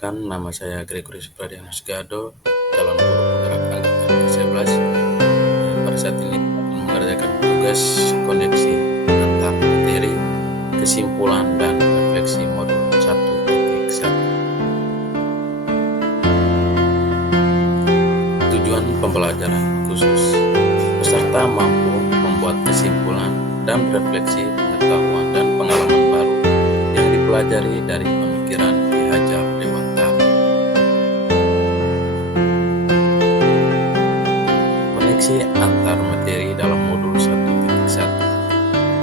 Perkenalkan, nama saya Gregorius Pradianus Gado, dalam Guru Penggerak Angkatan ke-11. Pada saat ini saya akan mengerjakan tugas koneksi antar materi, kesimpulan, dan refleksi modul 1.1. Tujuan pembelajaran khusus: peserta mampu membuat kesimpulan dan refleksi pengetahuan dan pengalaman baru yang dipelajari dari pemikiran Ki Hajar Dewantara. Koneksi antar materi dalam modul 1.1.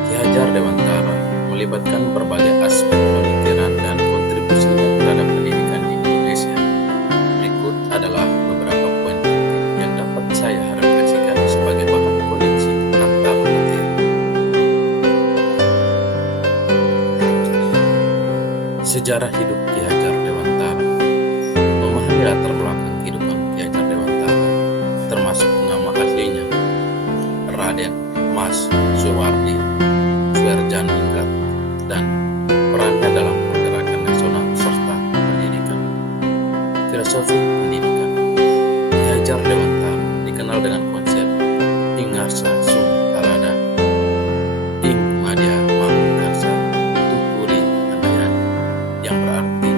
Ki Hajar Dewantara melibatkan berbagai aspek pemikiran dan kontribusinya terhadap pendidikan di Indonesia. Berikut adalah beberapa poin penting yang dapat saya refleksikan sebagai bahan koneksi antar materi. Sejarah hidup Ki Hajar Dewantara. Memahami latar belakang kehidupan Ki Hajar Dewantara, termasuk nama aslinya, Raden Mas Suwardi Suerjaningrat, dan perannya dalam pergerakan nasional serta pendidikan. Filosofi pendidikan. Ki Hajar Dewantara dikenal dengan konsep Ingarsa Sung Talada, Ing Madya Mangkarsa Tukuri Handayani, yang berarti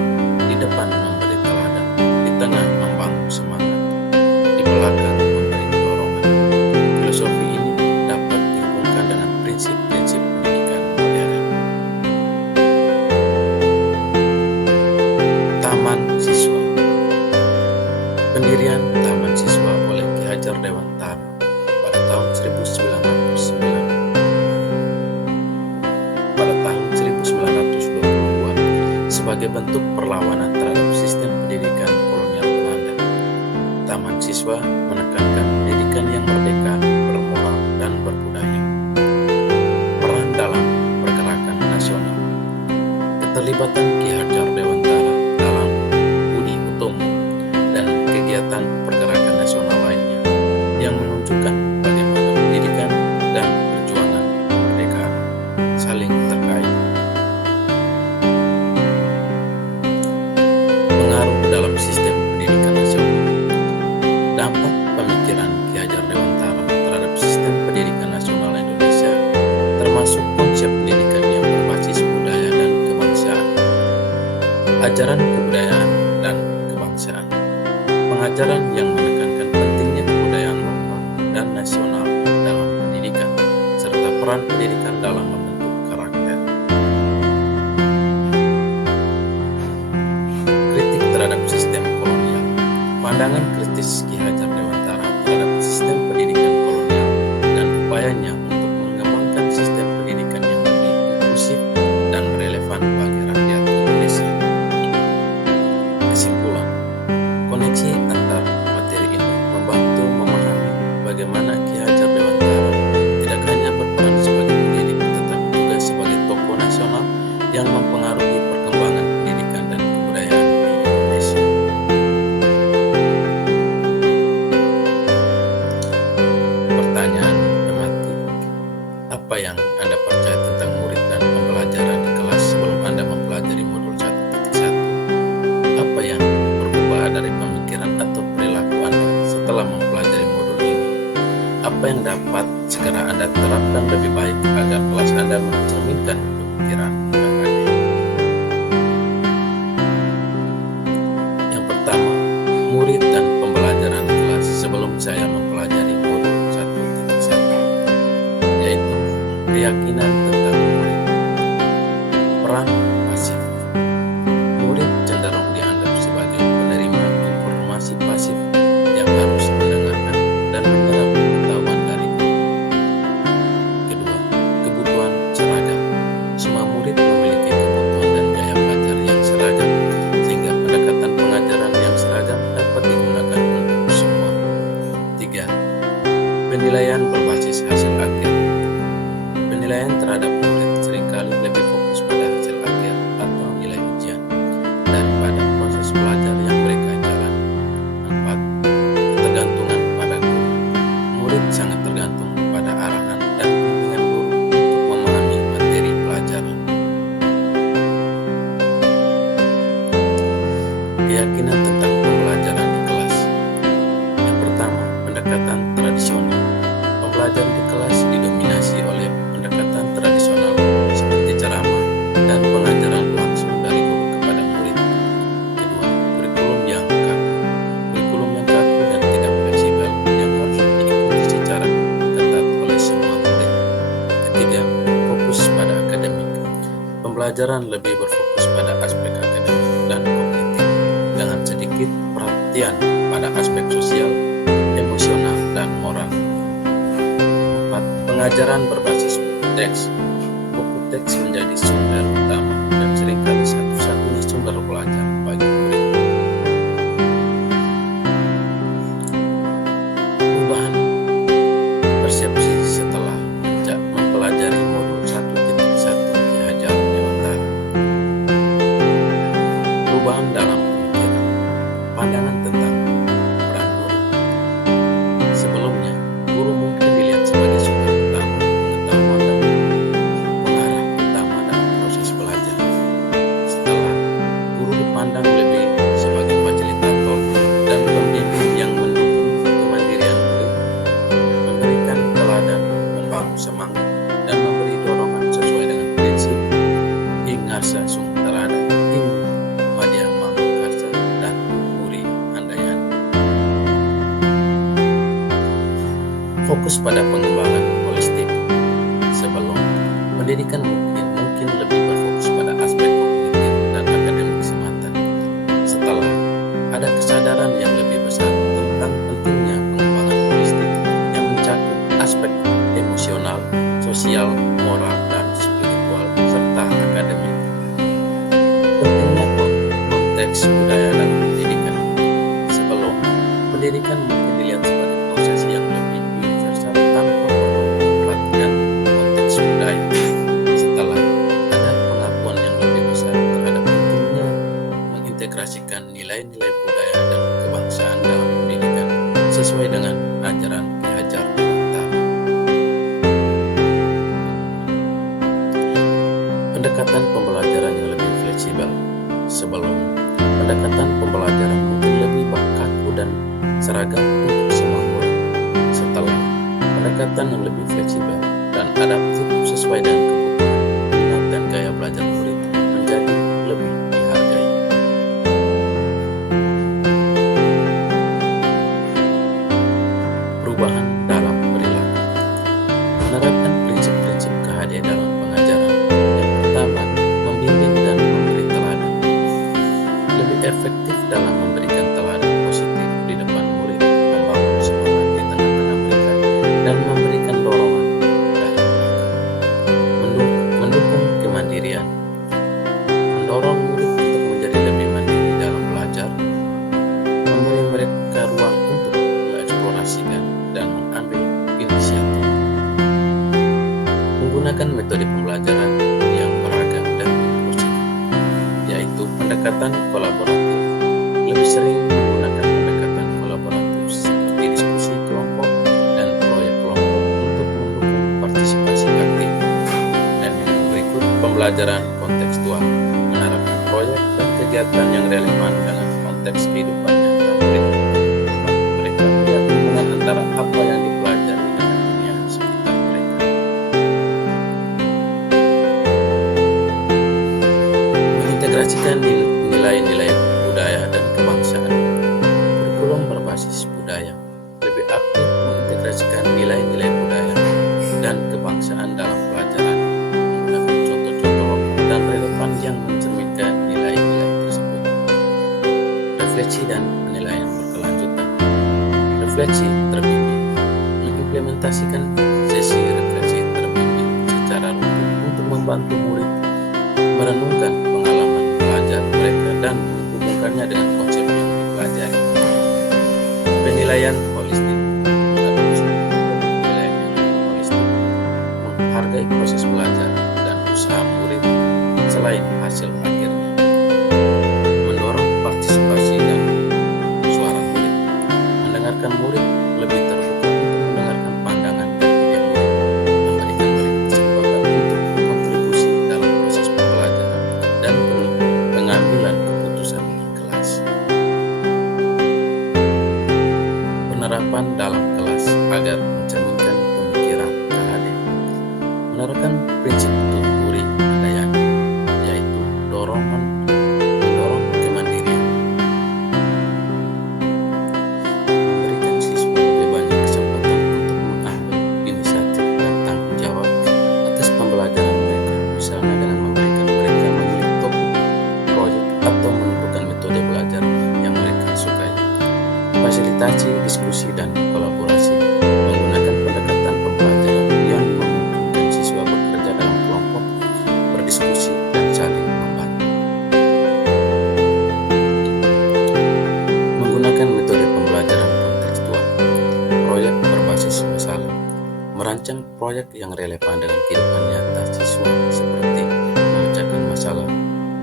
di depan memberi teladan, di tengah membangun semangat, di belakang memberi dorongan. Filosofi ini dapat dihubungkan dengan prinsip-prinsip pendidikan modern. Taman Siswa. Pendirian Taman Siswa oleh Ki Hajar Dewantara pada tahun 1922 sebagai bentuk perlawanan terhadap sistem pendidikan kolonial Belanda. Taman Siswa menekankan pendidikan yang merdeka, bermoral, dan berbudaya. Peran dalam pergerakan nasional. Keterlibatan Ki Hajar Dewantara dalam Budi Utomo dan kegiatan pergerakan nasional lainnya yang menunjukkan bagaimana pendidikan dan perjuangan kemerdekaan saling terkait. Pengaruh dalam sistem pendidikan nasional. Dampak pemikiran Ki Hajar Dewantara terhadap sistem pendidikan nasional Indonesia, termasuk konsep pendidikan yang berbasis budaya dan kebangsaan. Ajaran kebudayaan dan kebangsaan. Pengajaran yang menekankan pentingnya kebudayaan lokal dan nasional dalam pendidikan, serta peran pendidikan dalam membentuk karakter. Kritik terhadap sistem kolonial. Pandangan kritis Ki Hajar Dewantara terhadap sistem pendidikan kolonial dan upayanya untuk mengembangkan sistem pendidikan yang lebih inklusif dan relevan bagi rakyat Indonesia. Kesimpulan. Koneksi antar materi ini membantu memahami bagaimana Ki Hajar Dewantara tidak hanya berperan sebagai pendidik, tetapi juga sebagai tokoh nasional yang mempengaruhi perkembangan pendidikan dan kebudayaan di Indonesia. Pertanyaan tematik. Apa yang Anda percaya tentang murid dan pembelajaran di kelas sebelum Anda mempelajari modul 1.1? Apa yang berubah dari pemikiran atau perilaku Anda setelah mempelajari modul ini? Apa yang dapat segera Anda terapkan lebih baik agar kelas Anda mencerminkan pemikiran Anda? Yang pertama, murid dan pembelajaran di kelas sebelum saya mempelajari modul 1.1, yaitu keyakinan tentang murid. Peran pasif. Murid cenderung dianggap sebagai penerima informasi pasif yang harus mendengarkan dan menyerap pengetahuan dari guru. Kedua, kebutuhan seragam. Semua murid memiliki kebutuhan dan gaya belajar yang seragam, sehingga pendekatan pengajaran yang seragam dapat digunakan untuk semua. Tiga, penilaian berbasis hasil akhir. Penilaian terhadap murid seringkali lebih fokus pada hasil akhir atau nilai ujian daripada proses belajar yang mereka jalani. 4. Ketergantungan pada guru. Murid sangat tergantung pada arahan dan bimbingan guru untuk memahami materi pelajaran. Ki pendekatan tradisional. Pembelajaran di kelas didominasi oleh pendekatan tradisional seperti ceramah dan pengajaran langsung dari guru kepada murid. Kedua, kurikulum yang kaku. Kurikulum yang kaku dan tidak fleksibel yang harus diikuti secara ketat oleh semua murid. Ketiga, fokus pada akademik. Pembelajaran lebih berfokus pada aspek akademik dan kognitif dengan sedikit perhatian pada aspek sosial, emosional, dan moral. 4. Pengajaran berbasis buku teks. Buku teks menjadi sumber utama dan seringkali satu-satunya sumber belajar bagi murid. Perubahan persepsi setelah mempelajari modul 1.1 Ki Hajar Dewantara. Perubahan dalam pemikiran, pandangan tentang peran guru. Sebelumnya, guru mungkin dilihat sebagai sumber utama pengetahuan dan pengarah utama dalam proses belajar. Setelah, guru dipandang lebih sebagai fasilitator dan pembimbing yang mendukung kemandirian murid, memberikan teladan, membangun semangat, dan memberi dorongan sesuai dengan prinsip Ingasa Sung Terada, Ing Madya Mangkarsa, dan Puri Handayani. Fokus pada pengembangan holistik. Sebelum, pendidikan mungkin lebih berfokus pada aspek kognitif dan akademik semata. Setelah, ada kesadaran yang lebih besar tentang pentingnya pengembangan holistik yang mencakup aspek emosional, sosial, moral, dan spiritual, serta akademik. Pentingnya konteks budaya dalam pendidikan. Sebelum, pendidikan mungkin dilihat sebagai proses yang lebih universal tanpa perlu memperhatikan konteks budaya. Setelah, ada pengakuan yang lebih besar terhadap pentingnya mengintegrasikan nilai-nilai budaya dan kebangsaan dalam pendidikan sesuai dengan ajaran Ki Hajar Dewantara. Pendekatan pembelajaran yang lebih fleksibel. Sebelum, pendekatan pembelajaran mungkin lebih kaku dan seragam untuk semua murid. Setelah, pendekatan yang lebih fleksibel dan adaptif sesuai dengan kebutuhan, minat, dan gaya belajar murid menjadi lebih dihargai. Perubahan dalam perilaku. Menerapkan prinsip-prinsip KHD dalam pengajaran. Yang pertama, membimbing dan memberi teladan. Lebih efektif dalam memberikan teladan positif di depan murid, membangun semangat di tengah-tengah mereka, dan memberikan dorongan dari belakang. Mendukung kemandirian. Mendorong murid untuk menjadi lebih mandiri dalam belajar, memberi mereka ruang untuk mengeksplorasikan dan mengambil inisiatif. Menggunakan metode pembelajaran yang beragam dan inklusif, yaitu pendekatan kolaboratif. Lebih sering menggunakan pendekatan kolaboratif seperti diskusi kelompok dan proyek kelompok untuk mendukung partisipasi aktif. Dan yang berikut, pembelajaran kontekstual, menerapkan proyek dan kegiatan yang relevan dengan konteks kehidupan nyata murid. Mereka melihat hubungan antara apa yang dipelajari dengan dunia sekitar mereka. Mengintegrasikan nilai-nilai budaya dan kebangsaan. Kurikulum berbasis budaya lebih aktif mengintegrasikan nilai-nilai budaya dan kebangsaan dalam pelajaran, menggunakan contoh-contoh lokal dan relevan yang mencerminkan nilai-nilai tersebut. Refleksi dan penilaian berkelanjutan. Refleksi terbimbing. Mengimplementasikan sesi refleksi terbimbing secara rutin untuk membantu murid merenungkan pengalaman belajar mereka dan menghubungkannya dengan konsep yang dipelajari. Penilaian holistik. Mengadopsi penilaian yang holistik, menghargai proses belajar dan usaha murid selain hasil akhirnya. Mendorong partisipasi dan suara murid. Mendengarkan murid lebih terbuka untuk mendengarkan pandangan dan ide murid. Memberikan mereka kesempatan untuk berkontribusi dalam proses pembelajaran dan pengambilan keputusan di kelas. penerapan dalam kelas agar mencerminkan pemikiran KHD. Menerapkan prinsip Tuturi Handayani, yaitu mendorong kemandirian, memberikan siswa lebih banyak kesempatan untuk mengambil inisiatif dan tanggung jawab atas pembelajaran mereka, misalnya dengan memberikan mereka memilih topik, proyek, atau menentukan metode belajar yang mereka sukai. Fasilitasi diskusi dan kolaborasi, menggunakan pendekatan pembelajaran yang memungkinkan siswa bekerja dalam kelompok, berdiskusi, dan saling membantu. Menggunakan metode pembelajaran kontekstual, proyek berbasis masalah, merancang proyek yang relevan dengan kehidupan nyata siswa seperti memecahkan masalah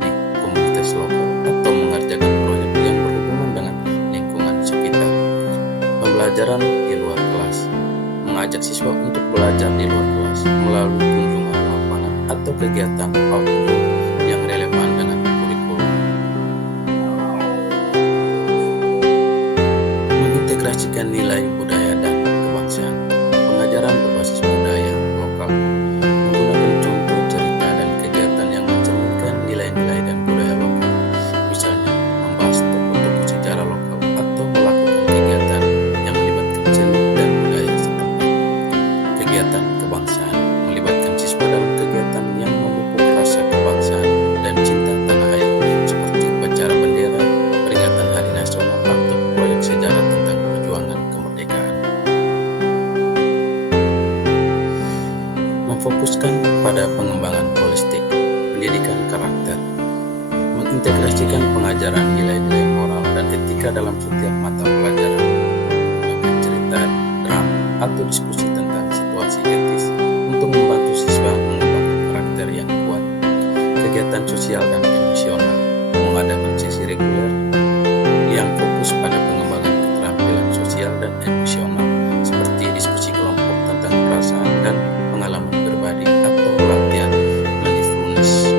di komunitas lokal atau mengerjakan proyek yang berhubungan dengan lingkungan sekitar. Pembelajaran di luar kelas, mengajak siswa untuk belajar di luar kelas melalui kunjungan lapangan atau kegiatan outdoor yang relevan dengan kurikulum. Mengintegrasikan nilai budaya dan kebangsaan, pengajaran berbasis budaya lokal, menggunakan contoh cerita dan kegiatan yang mencerminkan nilai-nilai dan budaya lokal, misalnya membahas tokoh-tokoh sejarah lokal atau melakukan kegiatan yang melibatkan seni dan budaya setempat. Kegiatan kebangsaan, melibatkan siswa dalam kegiatan yang memupuk rasa kebangsaan dan cinta tanah air seperti upacara bendera, peringatan hari nasional, atau proyek sejarah tentang perjuangan kemerdekaan. Memfokuskan pada pengembangan holistik, pendidikan karakter, mengintegrasikan pengajaran nilai-nilai moral dan etika dalam setiap mata pelajaran, menggunakan cerita, drama, atau diskusi tentang situasi etis untuk membantu siswa mengembangkan karakter yang kuat. Kegiatan sosial dan emosional, mengadakan sesi reguler yang fokus pada pengembangan keterampilan sosial dan emosional seperti diskusi kelompok tentang perasaan dan pengalaman pribadi atau latihan mindfulness.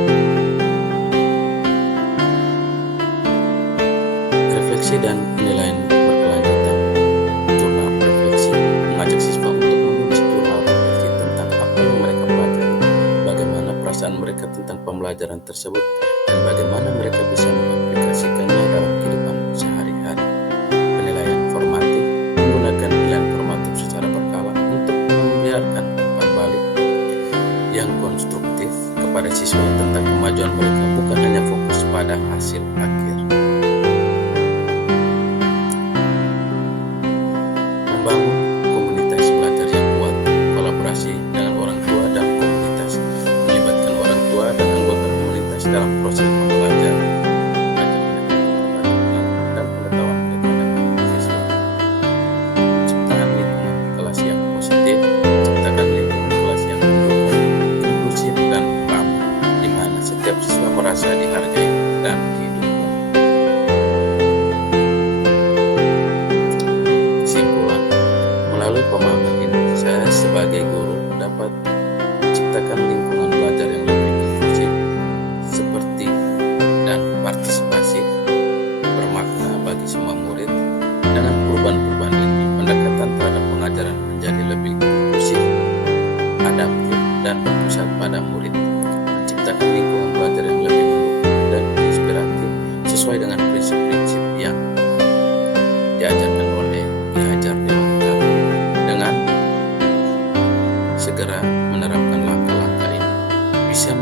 Refleksi dan penilaian berkelanjutan, jurnal refleksi, mengajak siswa untuk menulis jurnal refleksi tentang apa yang mereka pelajari, bagaimana perasaan mereka tentang pembelajaran tersebut, dan bagaimana mereka bisa mengaplikasikannya dalam kehidupan sehari-hari. Penilaian formatif, menggunakan nilai formatif secara berkala untuk membiarkan umpan balik yang konstruktif kepada siswa tentang kemajuan mereka, bukan hanya fokus pada hasil akhir. Membangun komunitas belajar yang kuat, kolaborasi dengan orang tua dan komunitas, melibatkan orang tua dan anggota komunitas dalam proses pembelajaran, dan pengetahuan mereka dengan siswa. Ciptakan lingkungan kelas yang positif, ciptakan lingkungan kelas yang mendukung, inklusif, dan ramah, di mana setiap siswa merasa dihargai dan didukung. Kesimpulan, melalui pemahaman ini, saya sebagai guru dapat menciptakan lingkungan belajar yang lebih inklusif, seperti dan partisipasi, bermakna bagi semua murid. Dengan perubahan-perubahan ini, pendekatan terhadap pengajaran menjadi lebih inklusif, adaptif, dan berpusat pada murid, menciptakan lingkungan belajar yang lebih mendukung dan inspiratif sesuai dengan prinsip-prinsip yang diajarkan oleh Ki Hajar Dewantara. Dengan segera menerapkan langkah-langkah ini, bisa